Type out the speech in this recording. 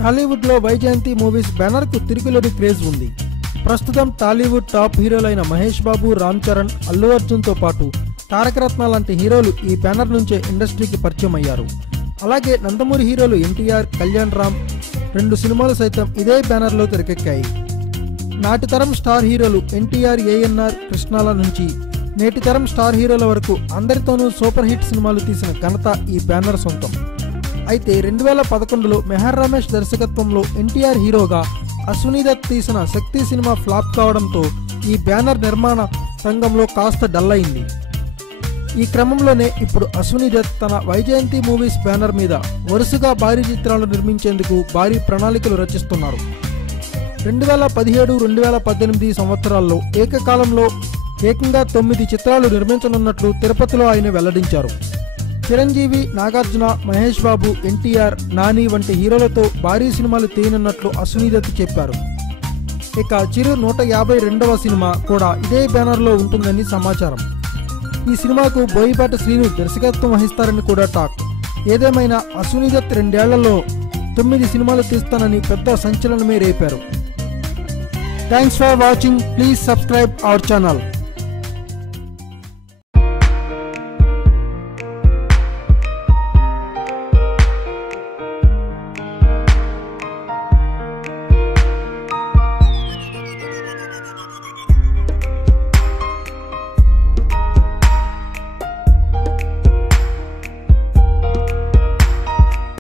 టాలీవుడ్ లో Vyjayanthi movies banner కు తిరుగులేని క్రేజ్ ఉంది. ప్రస్తుతం టాలీవుడ్ టాప్ హీరోలైన మహేష్ బాబు, రామ్ చరణ్, అల్లు అర్జున్ తో పాటు తారకరత్న లాంటి హీరోలు ఈ బ్యానర్ నుంచే ఇండస్ట్రీకి పరిచయం అయ్యారు. అలాగే నందమూరి హీరోలు ఎన్టీఆర్, కళ్యాణ్ రామ్ 2 సినిమాలు సైతం ఇదే బ్యానర్ లో తెరకెక్కాయి. నాటి తరం స్టార్ హీరోలు ఎన్టీఆర్, ఏఎన్ఆర్, కృష్ణాల నుంచి నేటి తరం స్టార్ హీరోల వరకు అందరితోనూ సూపర్ హిట్ సినిమాలు తీసిన ఘనత ఈ బ్యానర్ సొంతం. అయితే 2011లో మెహర్ రమేష్ దర్శకత్వంలో ఎన్టీఆర్ హీరోగా అశ్విని దత్ తీసిన శక్తి సినిమా ఫ్లాప్ కావడంతో ఈ బ్యానర్ నిర్మాణ రంగంలో కాస్త డల్ అయింది. ఈ క్రమంలోనే ఇప్పుడు అశ్విని దత్ తన వైజయంతి మూవీస్ బ్యానర్ మీద వరుసగా భారీ చిత్రాలు నిర్మించేందుకు భారీ ప్రణాళికలు రచిస్తున్నారు. 2017, 2018 సంవత్సరాల్లో ఏకకాలంలో ఏకంగా 9 చిత్రాలు నిర్మించనున్నట్లు తిరుపతిలో ఆయన వెల్లడించారు. చిరంజీవి, నాగార్జున, మహేష్ బాబు, ఎన్టీఆర్, నాని వంటి హీరోలతో భారీ సినిమాలు తీయనున్నట్లు అశ్విని దత్ చెప్పారు. ఇక చిరు 152వ సినిమా కూడా ఇదే బ్యానర్లో ఉంటుందని సమాచారం. ఈ సినిమాకు బోయిపాటి శ్రీను దర్శకత్వం వహిస్తారని కూడా టాక్. ఏదేమైనా అశ్విని దత్ 2 ఏళ్లలో 9 సినిమాలు తీస్తానని పెద్ద సంచలనమే రేపారు. Thanks for watching. Please subscribe our channel.